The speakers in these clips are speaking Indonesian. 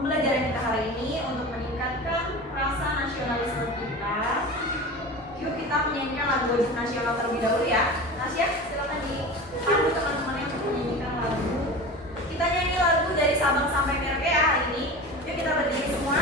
pembelajaran kita hari ini untuk meningkatkan rasa nasionalisme kita. Yuk kita menyanyikan lagu wajib nasional terlebih dahulu ya. Nasya, silakan dipandu teman-teman yang untuk menyanyikan lagu. Kita nyanyi lagu dari Sabang sampai Merauke ya hari ini. Yuk kita berdiri semua.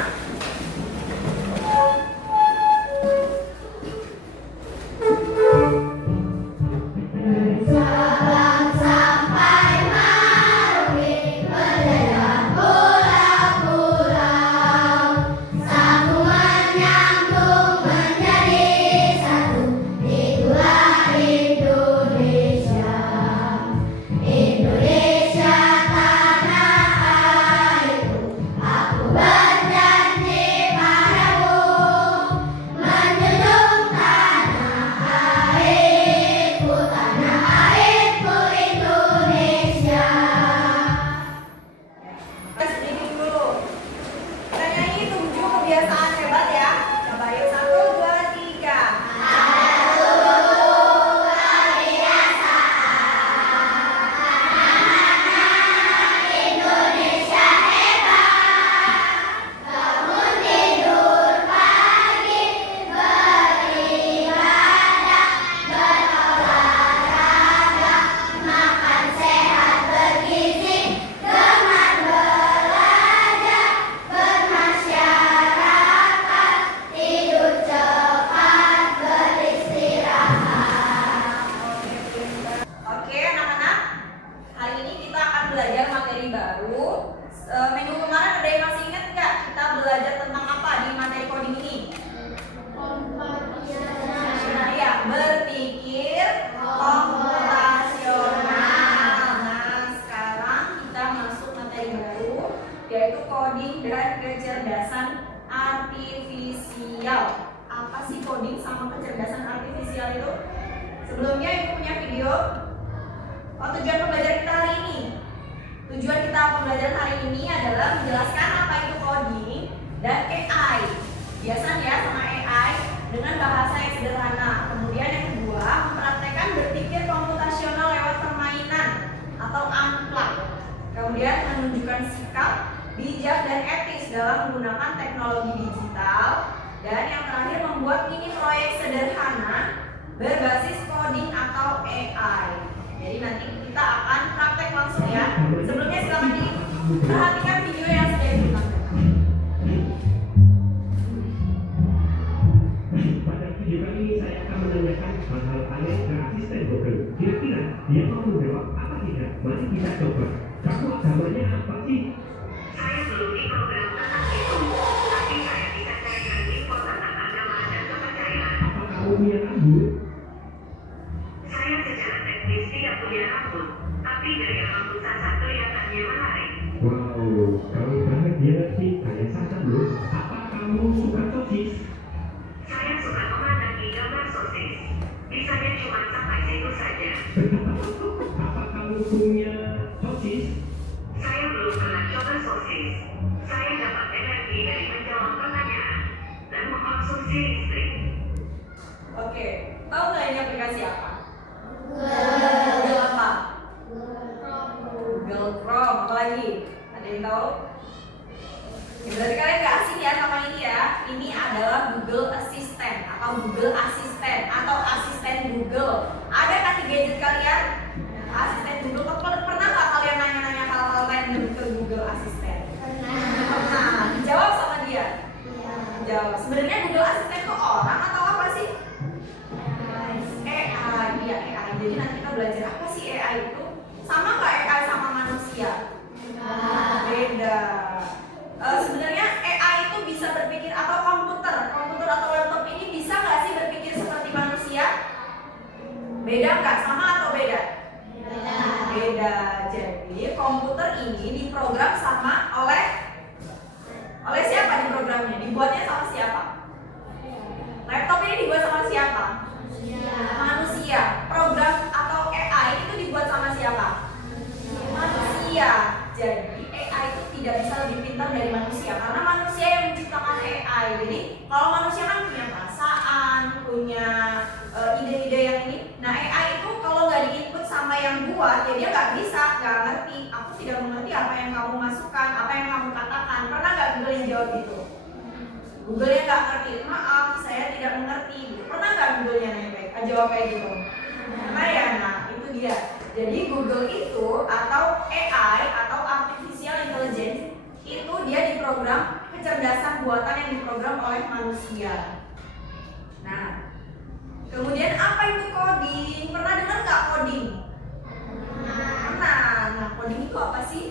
Apa sih coding sama kecerdasan artifisial itu? Sebelumnya Ibu punya video. Tujuan pembelajaran kita hari ini. Tujuan kita pembelajaran hari ini adalah menjelaskan apa itu coding dan AI. Biasanya sama AI dengan bahasa yang sederhana. Kemudian yang kedua, mempraktekkan berpikir komputasional lewat permainan atau unplug. Kemudian menunjukkan sikap bijak dan etis dalam menggunakan teknologi digital. Dan yang terakhir membuat mini proyek sederhana berbasis coding atau AI. Jadi nanti kita akan praktek langsung ya. Sebelumnya silakan diperhatikan video yang sudah ditonton. Pada video kali ini saya akan menanyakan hal-hal aneh ke asisten Google. Kira-kira dia mau menjawab apa tidak? Mari kita coba. Kamu agamanya apa sih? Saya belum diprogram tentang itu, tapi saya bisa carikan info tentang agama dan kepercayaan. Apa kamu punya rambut? Saya secara teknis tidak punya rambut, tapi gaya rambut Sasa kelihatannya menarik. Wow, kamu bahagia sih. Kayak Sasa loh. Apa kamu suka sosis? Saya suka memandangi gambar sosis. Bisanya cuma sampai situ saja. Apa kamu punya sosis? Saya belum pernah coba sosis. Saya dapat energi dari menjawab pertanyaan dan mengkonsumsi listrik. Oke, tahu nggak ini aplikasi apa? Google apa? Google Chrome. Apa lagi? Ada yang tahu? Ya, berarti kalian nggak asing ya sama ini ya. Ini adalah Google Assistant atau Google Assistant atau asisten Google. Ada kan di gadget kalian? Asisten Google. Pernah nggak kalian nanya-nanya hal-hal random ke Google Assistant? Pernah. Dijawab sama dia. Dijawab. Sebenarnya Google Assistant itu orang atau apa sih? AI. Iya AI. Jadi nanti kita belajar apa sih AI itu? Sama nggak AI sama manusia? Beda. Sebenarnya AI itu bisa berpikir atau komputer atau laptop ini bisa nggak sih berpikir seperti manusia? Beda nggak? Sama atau beda? Beda. Jadi komputer ini diprogram sama oleh siapa di programnya? Dibuatnya sama siapa? Laptop ini dibuat sama siapa? Manusia. Program atau AI itu dibuat sama siapa? Manusia. Jadi AI itu tidak bisa lebih pintar dari manusia karena manusia yang menciptakan AI. Jadi kalau manusia kan punya perasaan, punya ide-ide yang ini. Nah AI itu kalau nggak diinput sama yang buat, ya dia nggak ngerti. Aku tidak mengerti apa yang kamu masukkan, apa yang kamu katakan. Pernah nggak Google yang jawab itu? Google yang nggak ngerti, maaf saya tidak mengerti. Pernah nggak Google yang jawab kayak gitu? Pernah ya, nah itu dia. Jadi Google itu atau AI atau Artificial Intelligence itu dia diprogram kecerdasan buatan yang diprogram oleh manusia. Nah, kemudian apa itu coding? Pernah dengar nggak coding? Pernah. Nah, coding itu apa sih?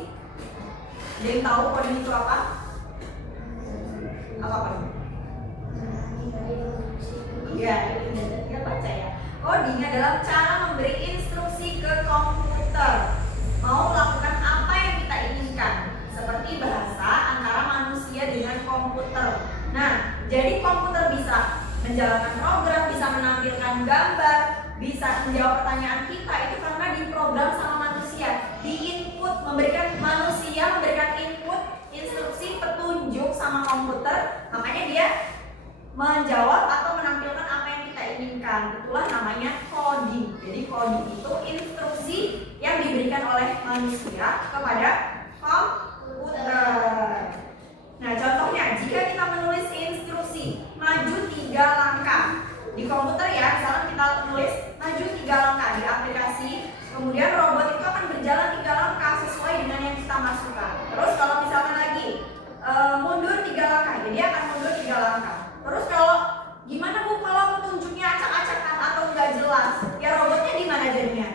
Ada yang tahu coding itu apa? Apa coding? Ya, ini dia baca ya. Coding adalah cara memberi instruksi ke komputer mau melakukan apa yang kita inginkan, seperti bahasa antara manusia dengan komputer. Nah, jadi komputer bisa menjalankan program, bisa menampilkan gambar, bisa menjawab pertanyaan kita itu karena diprogram sama manusia, diinput, manusia memberikan input, instruksi, petunjuk sama komputer, makanya dia menjawab atau menampilkan apa yang kita inginkan. Itulah namanya coding. Jadi coding itu instruksi yang diberikan oleh manusia kepada komputer. Nah, contohnya jika kita menulis instruksi maju 3 langkah di komputer ya, misalnya kita menulis maju 3 langkah di aplikasi, kemudian robot itu akan berjalan 3 langkah sesuai dengan yang kita masukkan. Terus kalau misalkan lagi mundur 3 langkah, jadi dia akan mundur 3 langkah. Terus kalau gimana Bu kalau petunjuknya acak-acakan atau nggak jelas, ya robotnya di mana jadinya?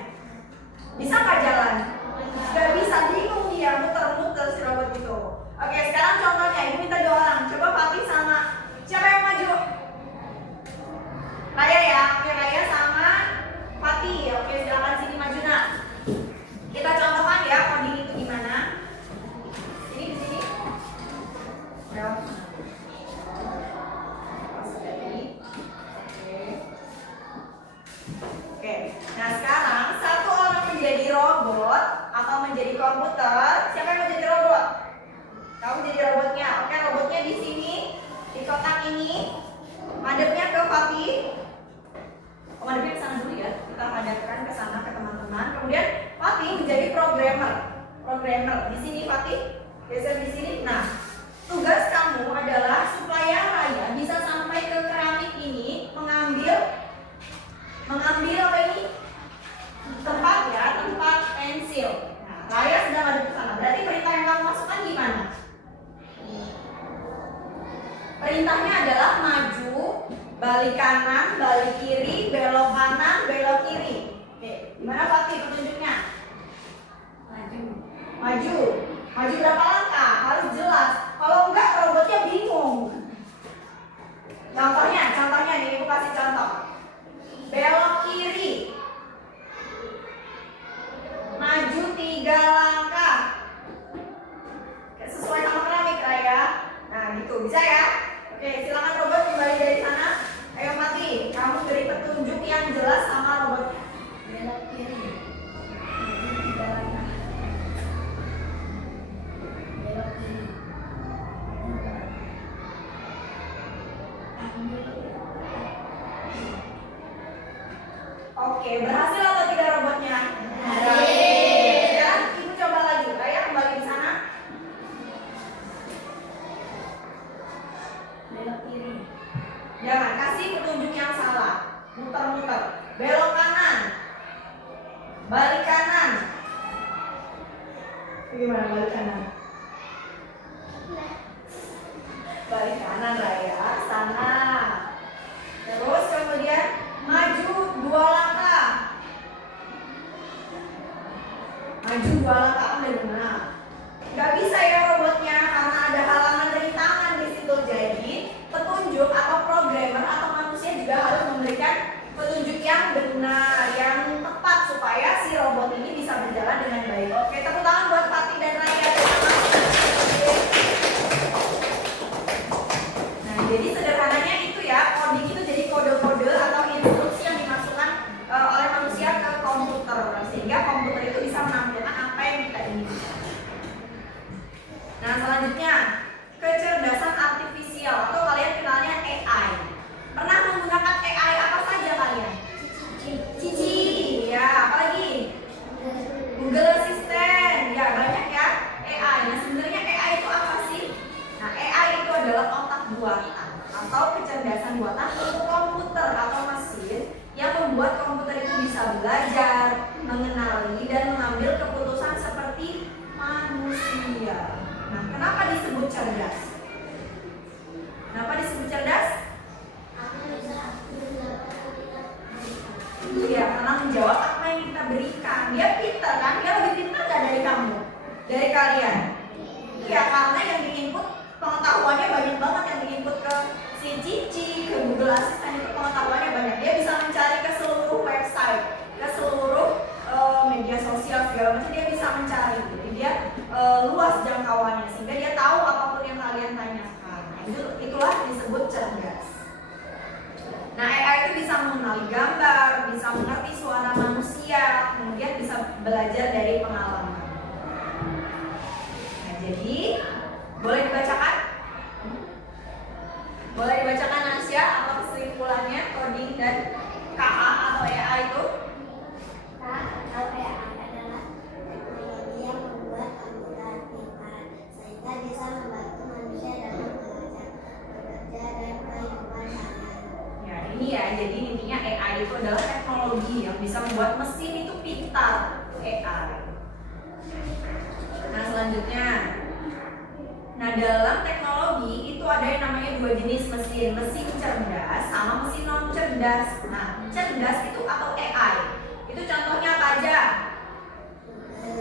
Bisa nggak jalan? Nggak bisa, bingung dia, muter-muter si robot itu. Oke, sekarang contohnya, ibu minta 2 orang. Coba Fatih sama siapa yang maju? Raya ya, oke Raya sama Fatih. Oke, silakan sini maju nak. Kita contohkan ya coding itu gimana. Ini di sini. Ya. Oke, nah sekarang satu orang menjadi robot atau menjadi komputer. Siapa yang mau jadi robot? Kamu jadi robotnya. Oke, robotnya di sini, di kotak ini. Madepnya ke Fatih. Oh, madepnya ke sana dulu ya. Kita hadapkan ke sana ke teman-teman. Kemudian Fatih menjadi programmer. Programmer di sini Fatih. Geser di sini. Nah, tugas kamu adalah supaya Raya bisa sampai ke keramik ini mengambil apa ini? Tempat ya, tempat pensil. Nah, Raya sedang ada di sana. Berarti perintah yang kamu masukkan gimana? Perintahnya adalah maju, balik kanan, balik kiri, belok kanan, belok kiri. Oke, gimana Fatih petunjuknya? Maju. Maju berapa langkah? Harus jelas. Kalau enggak robotnya bingung. Contohnya nih, ibu kasih contoh. Belok kiri. Maju 3 langkah. Sesuai sama keramik Raya. Nah, gitu. Bisa ya? Oke, silakan robot kembali dari sana. Ayo Mati, kamu beri petunjuk yang jelas sama robotnya. Belok kiri. Maju 3 langkah. Belok kiri. Oke, berhasil atau tidak robotnya? Berhasil. Sekarang ibu coba lagi, Raya kembali di sana. Belok kiri. Jangan kasih petunjuk yang salah. Muter-muter. Belok kanan. Balik kanan. Gimana balik kanan? Balik kanan Raya, sana. Terus kemudian maju 2 langkah. Maju 2 langkah dari mana? Gak bisa ya robotnya karena ada halangan rintangan di situ. Jadi petunjuk atau programmer atau manusia juga harus memberikan petunjuk yang benar, yang tepat supaya si robot ini bisa berjalan dengan baik. Oke, tepuk tangan buat Fatih dan Raya. Nah, jadi sederhananya itu ya, coding itu jadi kode-kode atau instruksi yang dimasukkan oleh manusia ke komputer sehingga komputer itu bisa menampilkan apa yang kita inginkan. Nah, selanjutnya kecerdasan artifisial atau kalian kenalnya AI. Pernah menggunakan AI apa saja kalian? Cici, ya, apa lagi? bisa mencari. Jadi dia luas jangkauannya sehingga dia tahu apapun yang kalian tanyakan. Nah, itulah disebut cerdas. Nah, AI itu bisa mengenali gambar, bisa mengerti suara manusia, kemudian bisa belajar dari pengalaman. Nah, jadi boleh dibacakan? Boleh dibacakan Nasya apa kesimpulannya coding dan KA atau AI itu? Atau AI adalah teknologi yang membuat komputer pintar sehingga bisa membantu manusia dalam belajar, bekerja, dan kehidupan sehari-hari. Ya, ini ya, jadi intinya AI itu adalah teknologi yang bisa membuat mesin itu pintar. AI. Nah, selanjutnya. Nah, dalam teknologi itu ada yang namanya dua jenis mesin, mesin cerdas sama mesin non cerdas. Nah, cerdas itu atau AI itu contohnya apa aja?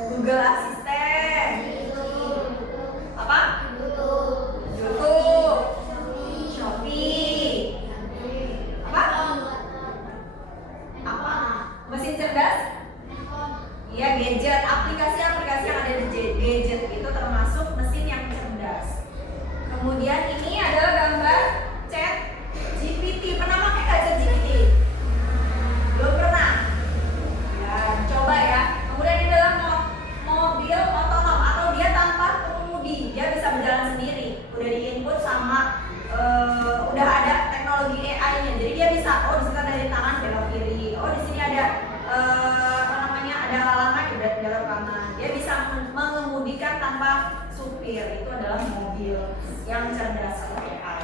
Google Assistant, apa? YouTube, Shopee, apa? Mesin cerdas? Iya, gadget, aplikasi-aplikasi yang ada di gadget itu termasuk mesin yang cerdas. Kemudian ini adalah gambar Chat GPT. Pernah pakai nggak Chat GPT? Belum pernah. Ya, coba ya. Kemudian ini adalah mobil otonom atau dia tanpa pengemudi, dia bisa berjalan sendiri. Udah diinput sama udah ada teknologi AI-nya. Jadi dia bisa, oh di situ dari tangan belok kiri. Oh di sini ada ada halaman di belok kanan. Dia bisa mengemudikan tanpa supir. Itu adalah mobil yang cerdas atau AI.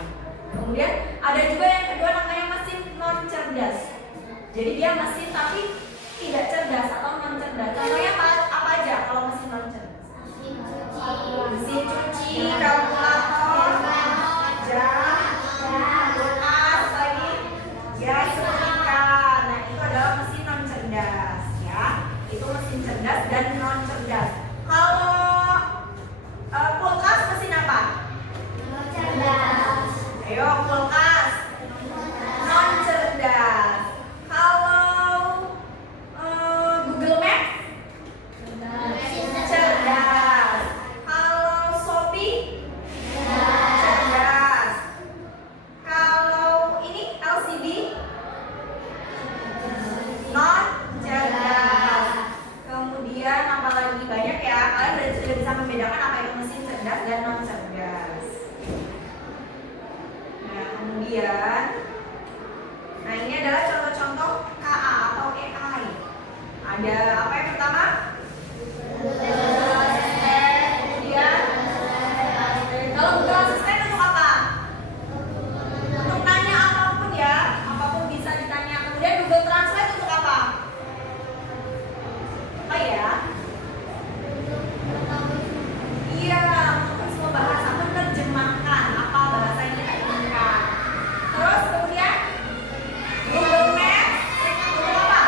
Kemudian ada juga yang kedua namanya mesin non cerdas. Jadi dia mesin tapi tidak cerdas atau non cerdas. Contohnya apa aja kalau mesin non cerdas? Mesin cuci, kalkulator, jam, kulkas, lagi gas, setrika. Nah itu adalah mesin non cerdas ya. Itu mesin cerdas dan non cerdas. Kalau kulkas mesin apa? Cerdas. Ayo kulkas non cerdas. Kalau Google Maps cerdas. Kalau Shopee cerdas. Kalau ini LCD non cerdas. Kemudian apa lagi, banyak ya, kalian sudah bisa membedakan apa itu mesin cerdas dan non cerdas. Nah kemudian, nah ini adalah contoh-contoh KA atau AI. Ada apa yang pertama? Kemudian kalau Google Assistant untuk apa? Untuk nanya apapun ya, apapun bisa ditanya. Kemudian Google Translate untuk apa? Apa ya? Iya, untuk semua bahasa menerjemahkan apa bahasa yang kita inginkan. Terus kemudian Google Maps untuk apa?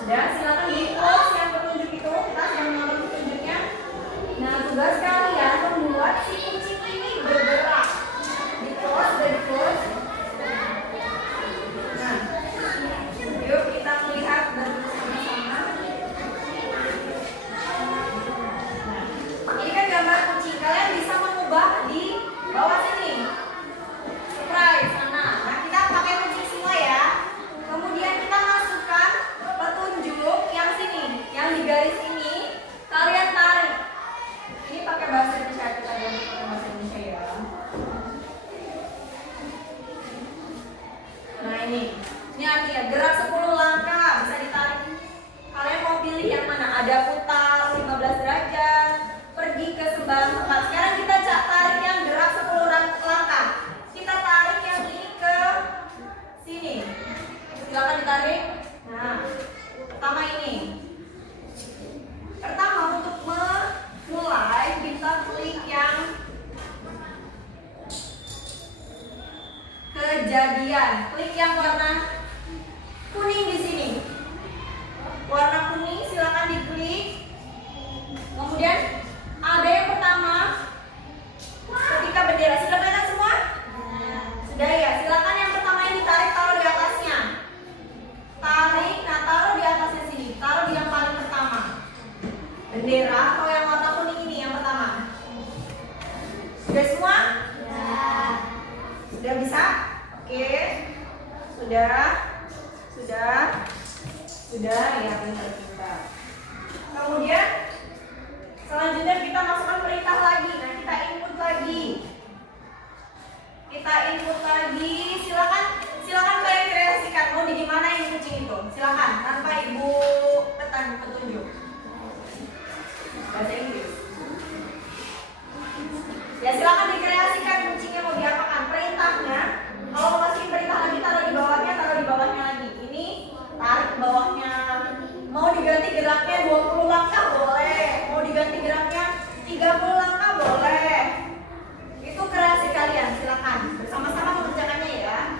Sudah, silakan di close yang petunjuk itu. Kita sedang menonton petunjuknya. Nah, tugas kalian membuat si kucing ini bergerak. Di close, sudah di close. Nah, yuk kita melihat dan bersama-sama. Nah, ini kan gambar kucing. Kalian bisa mengubah di bawah sini. Surprise, sana. Nah, kita pakai kucing semua ya. Kemudian kita masukkan petunjuk yang sini, yang di garis ini. Kalian tarik. Ini pakai bahasa Indonesia, kita yang pakai bahasa Indonesia ya. Nah ini artinya gerak 10 langkah, bisa ditarik. Kalian mau pilih yang mana? Ada putar 15 derajat, pergi ke sembarang tempat. Sekarang kita tarik yang gerak 10 langkah. Kita tarik yang ini ke sini. Silakan ditarik. Nah, pertama ini. Pertama untuk memulai kita klik yang kejadian. Klik yang warna kuning di sini. Warna kuning silakan diklik. Kemudian ada yang pertama ketika bendera. Sudah kelihatan semua? Sudah ya. Silakan yang pertama yang ditarik taruh di atasnya. Tarik, nah taruh di atasnya sini. Taruh di yang paling pertama. Bendera atau yang warna kuning ini yang pertama. Sudah semua? Sudah bisa? Oke. Sudah ya, pintar. Kemudian selanjutnya kita masukkan perintah lagi. Nah, kita input lagi. Silakan kalian kreasikan mau di mana yang kucing itu. Silakan tanpa ibu petunjuk. Bahasa Inggris. Ya silakan dikreasikan kucingnya mau diapakan. Perintahnya, kalau mau masukin perintah lagi taruh di bawahnya lagi. Ini tarik ke bawahnya. Mau diganti geraknya 20 langkah boleh. Mau diganti geraknya 30 langkah boleh. Itu kreasi kalian, silakan bersama-sama mengerjakannya ya.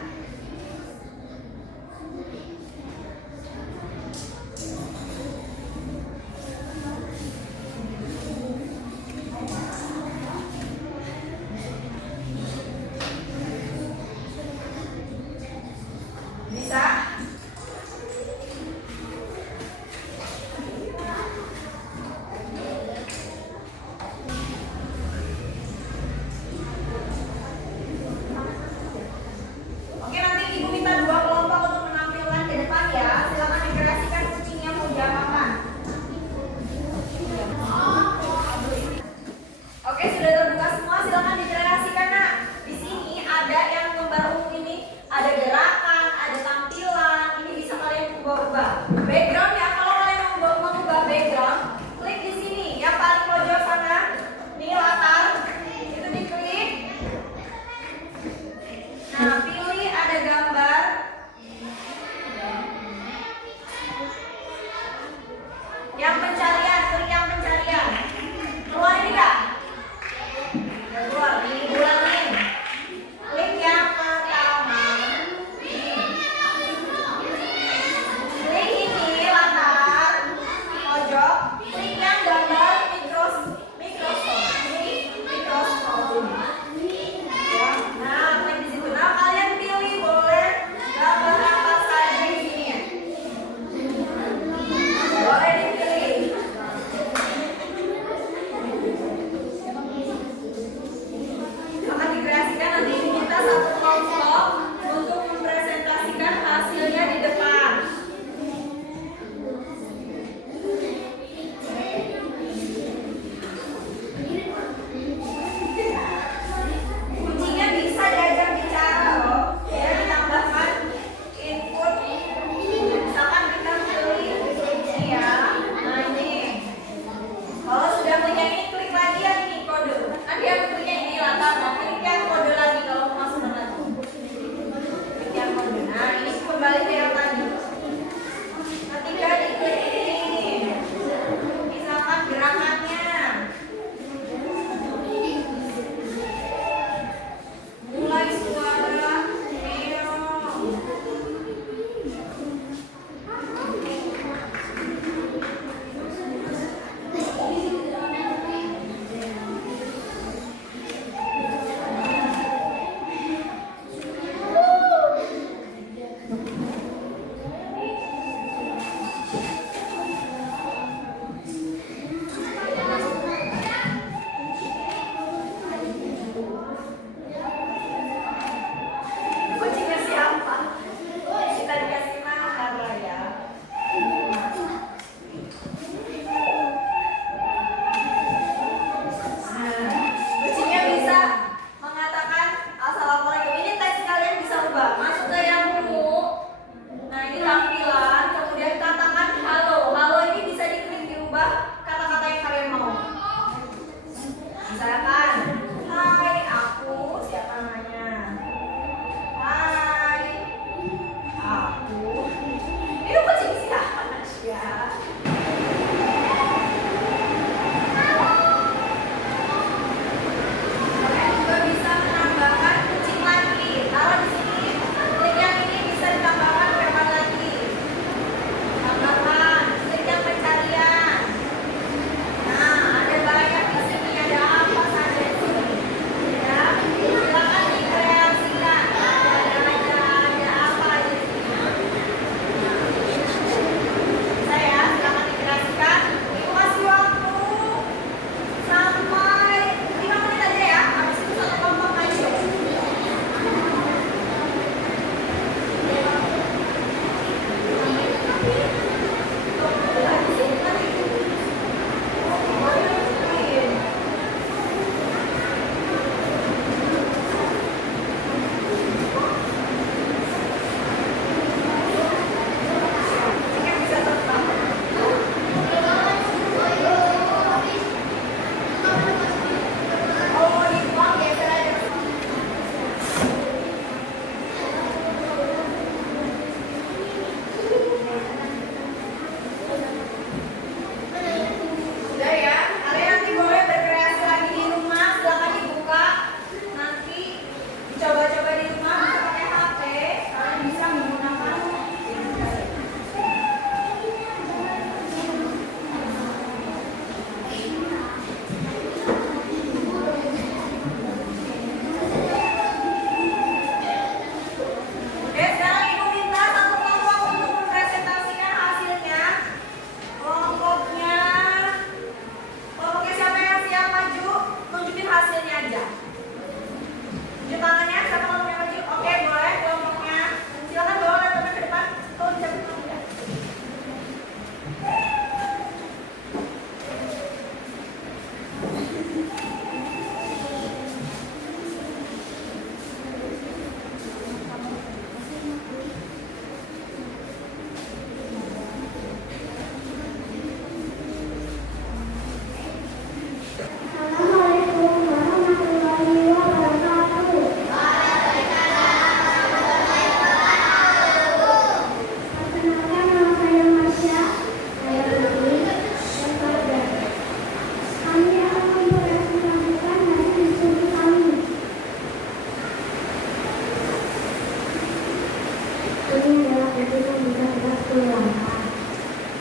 Ini adalah titik yang bisa kita keluarkan.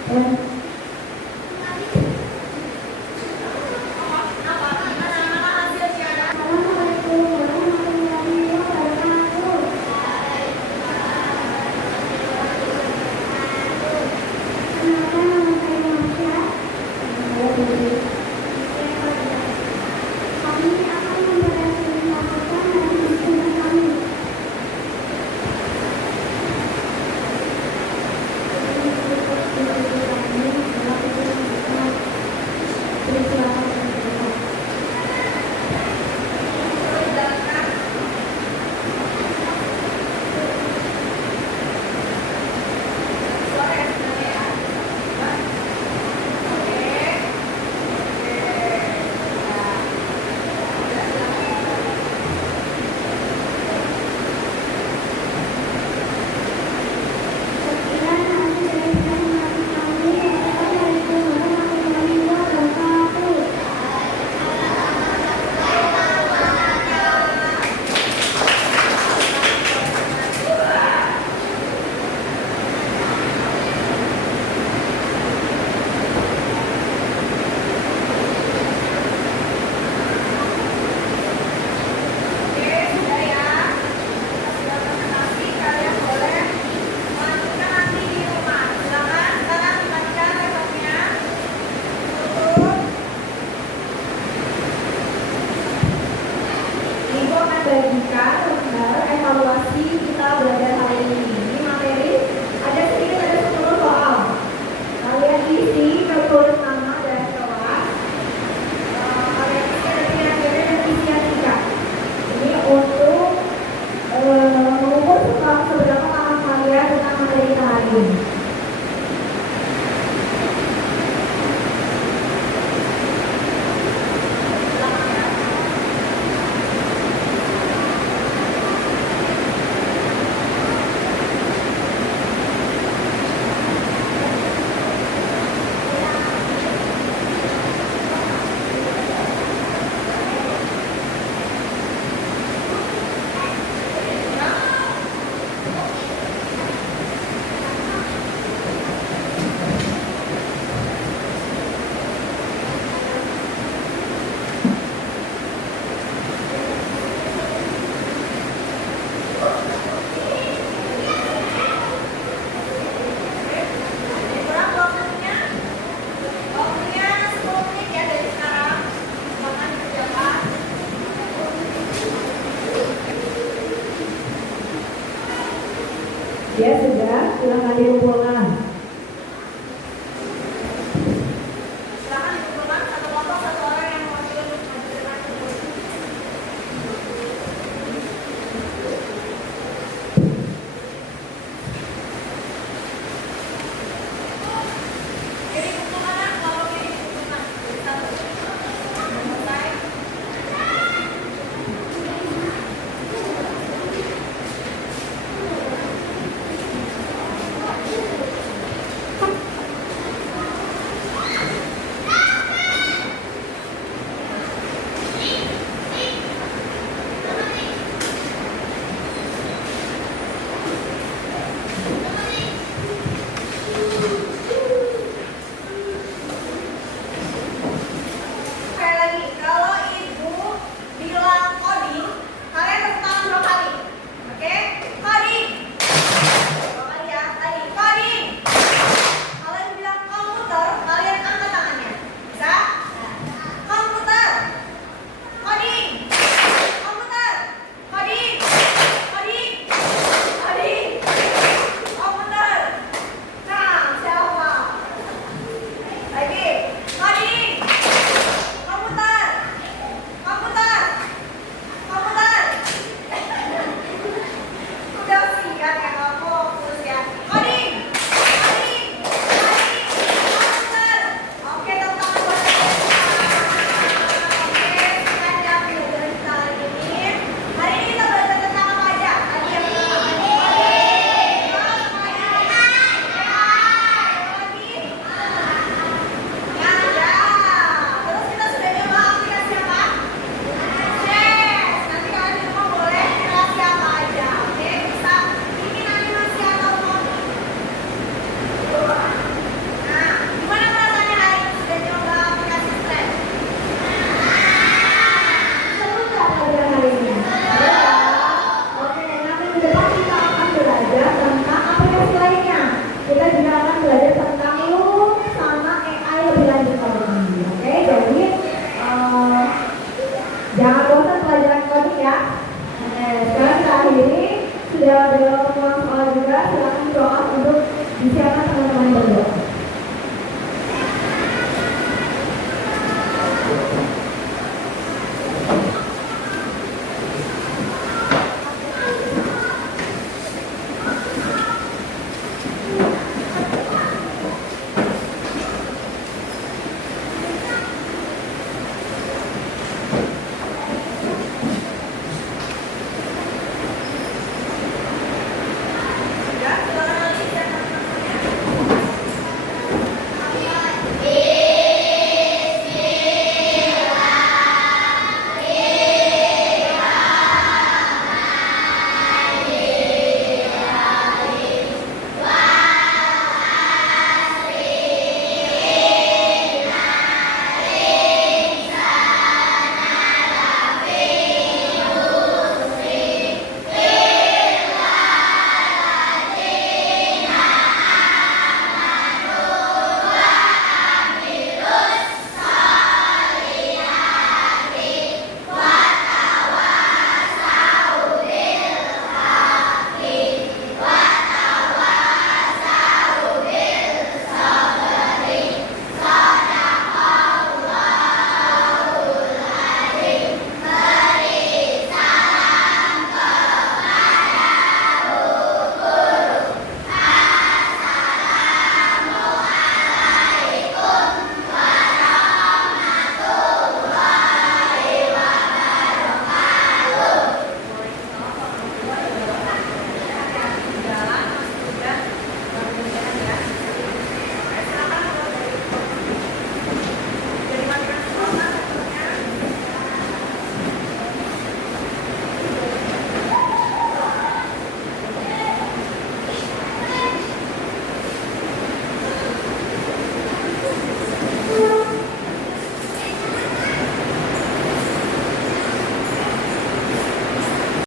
Dan Gimana hasilnya? Assalamualaikum warahmatullahi wabarakatuh. Kenalkan nama saya Masya. Saya Dewi. Kami akan memberhasilkan laporan dari tugas kami. Sekian hasil dari presentasi kami. Wassalamualaikum warahmatullahi wabarakatuh. Oke, sudah ya. Kita sudah presentasi, kalian boleh melanjutkan nanti di rumah. Silakan, sekarang dibagikan laptopnya. Tutup. Ibu akan bagikan lembar evaluasi kita belajar hari ini. Ini materi ada sedikit ada 10 soal. Kalian isi tertulis nama dan kelas. Kalian isi ada kira-kira dan isian 3. Ini untuk mengukur seberapa paham kalian tentang materi kita hari ini. Silakan ya. Kurang waktunya 10 menit ya dari sekarang. Silakan dikerjakan. Ya sudah, silahkan dikumpulkan. Silakan dikumpulkan satu kelompok satu orang yang mewakili majelis tersebut. Ini dikumpulkan ya, kelompok ini dikumpulkan. Jadi satu. Selesai. ke depan kita akan belajar tentang aplikasi lainnya. Kita juga akan belajar tentang Loom sama AI lebih lanjut lagi. Oke, jadi jangan bosan pelajaran coding ya. Oke, sekarang kita akhiri. Sudah ada soal juga, silakan doa untuk disiapkan teman-teman berdoa.